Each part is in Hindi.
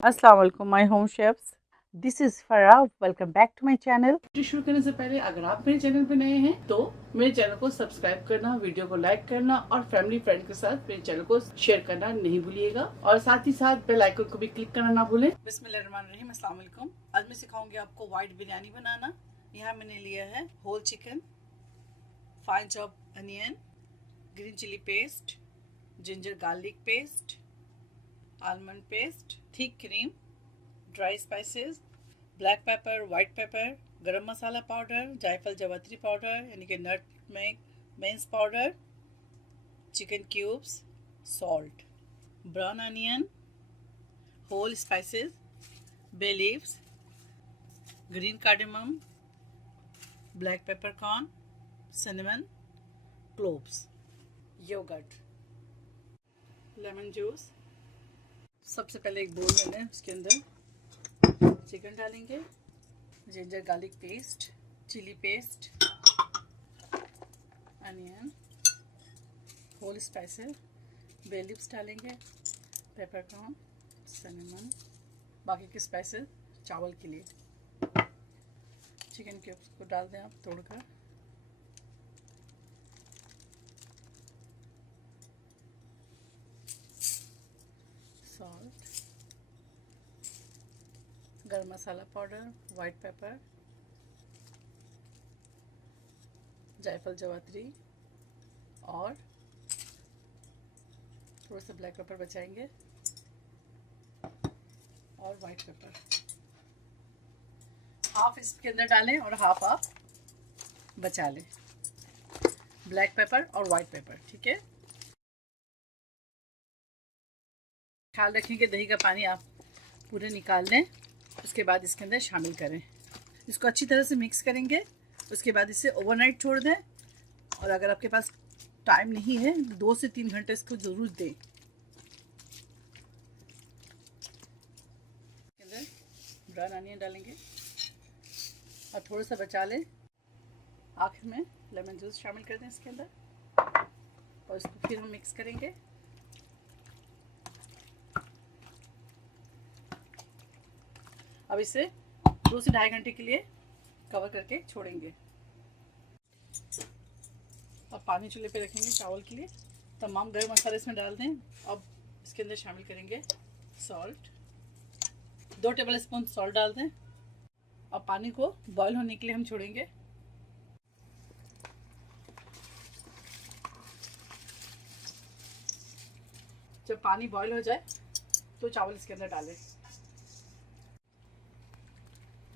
अस्सलाम वालेकुम my home chefs, this is Farah. Welcome back to my channel. शुरू करने से पहले अगर आप मेरे चैनल पर नए हैं तो मेरे चैनल को सब्सक्राइब करना, वीडियो को लाइक करना और फैमिली फ्रेंड के साथ मेरे चैनल को शेयर करना नहीं भूलिएगा और साथ ही साथ बेल आइकन को भी क्लिक करना ना भूलें। बिस्मिल्लाहिर्रहमानिर्रहीम, अस्सलाम वालेकुम। आज मैं सिखाऊंगी आपको व्हाइट बिरयानी बनाना। यहाँ मैंने लिया है whole chicken, fine chop onion, green chilli paste, ginger garlic paste, almond paste, thick cream, dry spices, black pepper, white pepper, garam masala powder, जायफल जवात्री पाउडर यानी कि nutmeg, mace powder, chicken cubes, salt, brown onion, whole spices, bay leaves, green cardamom, black peppercorn, cinnamon, cloves, yogurt, lemon juice. सबसे पहले एक बोल लेना है, उसके अंदर चिकन डालेंगे, ginger garlic paste, chilli paste, onion, whole spices, bay leaves डालेंगे, पेपरकॉर्न, सिनेमन, बाकी के स्पाइसेस चावल के लिए। चिकन क्यूब्स को डाल दें आप तोड़कर, सॉल्ट, गरम मसाला पाउडर, वाइट पेपर, जायफल जवात्री और थोड़ा सा ब्लैक पेपर बचाएंगे और वाइट पेपर। हाफ इसके अंदर डालें और हाफ आप बचा लें, ब्लैक पेपर और वाइट पेपर। ठीक है, ख्याल रखें कि दही का पानी आप पूरे निकाल लें, उसके बाद इसके अंदर शामिल करें। इसको अच्छी तरह से मिक्स करेंगे, उसके बाद इसे ओवरनाइट छोड़ दें और अगर आपके पास टाइम नहीं है तो 2 से 3 घंटे इसको ज़रूर दें। इसके अंदर ब्राउन अनियन डालेंगे और थोड़ा सा बचा लें। आखिर में लेमन जूस शामिल कर दें इसके अंदर और इसको फिर हम मिक्स करेंगे। अब इसे 2 से 2.5 घंटे के लिए कवर करके छोड़ेंगे। अब पानी चूल्हे पे रखेंगे चावल के लिए। तमाम गरम मसाले इसमें डाल दें। अब इसके अंदर शामिल करेंगे सॉल्ट, 2 टेबल स्पून सॉल्ट डाल दें। अब पानी को बॉईल होने के लिए हम छोड़ेंगे। जब पानी बॉईल हो जाए तो चावल इसके अंदर डालें।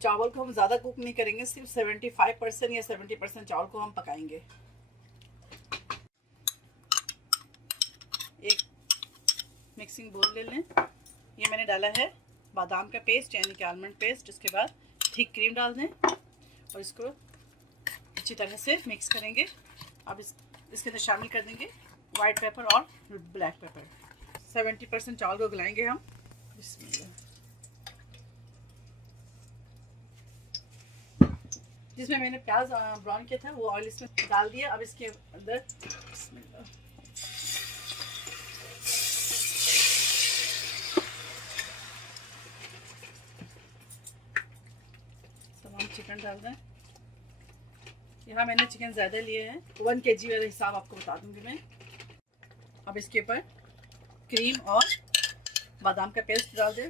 चावल को हम ज़्यादा कुक नहीं करेंगे, सिर्फ 75% या 70% चावल को हम पकाएंगे। एक मिक्सिंग बोल ले लें। ये मैंने डाला है बादाम का पेस्ट यानी कि आलमंड पेस्ट। उसके बाद थिक क्रीम डाल दें और इसको अच्छी तरह से मिक्स करेंगे। अब इसके अंदर शामिल कर देंगे वाइट पेपर और ब्लैक पेपर। 70% चावल को गलाएंगे हम। जिसमें मैंने प्याज ब्राउन किया था वो ऑयल इसमें डाल दिया। अब इसके अंदर तमाम चिकन डाल दें। यहाँ मैंने चिकन ज़्यादा लिए हैं, 1 kg वाला हिसाब आपको बता दूंगी मैं। अब इसके ऊपर क्रीम और बादाम का पेस्ट डाल दें।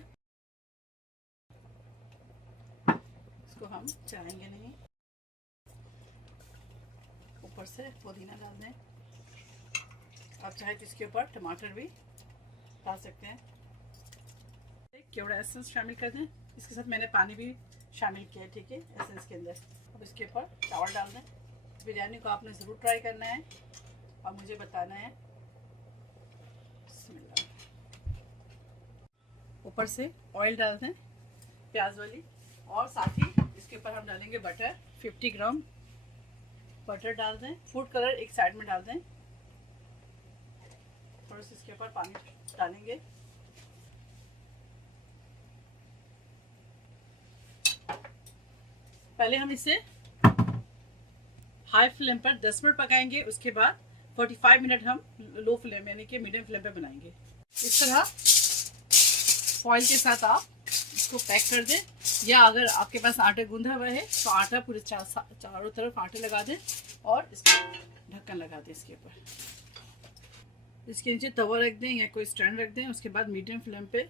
इसको हम चलाएंगे नहीं। ऊपर से पुदीना डाल दें। आप चाहे तो इसके ऊपर टमाटर भी डाल सकते हैं। केवड़ा एसेंस शामिल कर दें। इसके साथ मैंने पानी भी शामिल किया है, ठीक है, एसेंस के अंदर। अब इसके ऊपर चावल डाल दें। बिरयानी को आपने ज़रूर ट्राई करना है और मुझे बताना है। ऊपर से ऑयल डाल दें प्याज वाली और साथ ही इसके ऊपर हम डालेंगे बटर। 50 ग्राम बटर डाल दें। फूड कलर एक साइड में डाल दें। थोड़ा सा इसके ऊपर पानी डालेंगे। पहले हम इसे हाई फ्लेम पर 10 मिनट पकाएंगे। उसके बाद 45 मिनट हम लो फ्लेम यानी कि मीडियम फ्लेम पे बनाएंगे। इस तरह फॉइल के साथ आप इसको पैक कर दें, या अगर आपके पास आटा गूंधा हुआ है तो आटा पूरे चारों तरफ आटे लगा दें और इसको ढक्कन लगा दें इसके ऊपर। इसके नीचे तवा रख दें या कोई स्टैंड रख दें, उसके बाद मीडियम फ्लेम पे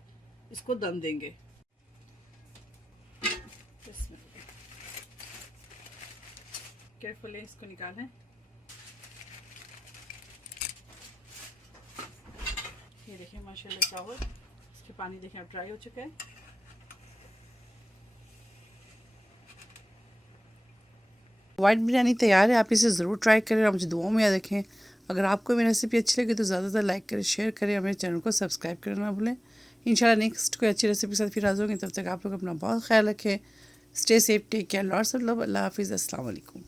इसको दम देंगे। केयरफुली इसको निकालें। ये देखिए माशाल्लाह चावल, इसके पानी देखें अब ड्राई हो चुका है। वाइट बिरयानी तैयार है, आप इसे ज़रूर ट्राई करें और मुझे दुआओं में याद रखें। अगर आपको मेरी रेसिपी अच्छी लगी तो ज़्यादा लाइक करें, शेयर करें और मेरे चैनल को सब्सक्राइब करना ना भूलें। इंशाल्लाह नेक्स्ट कोई अच्छी रेसिपी के साथ फिर हाज़िर होंगे। तब तक आप लोग अपना बहुत ख्याल रखें। Stay safe, take care, lots of love. अल्लाह हाफिज़, अस्सलाम वालेकुम।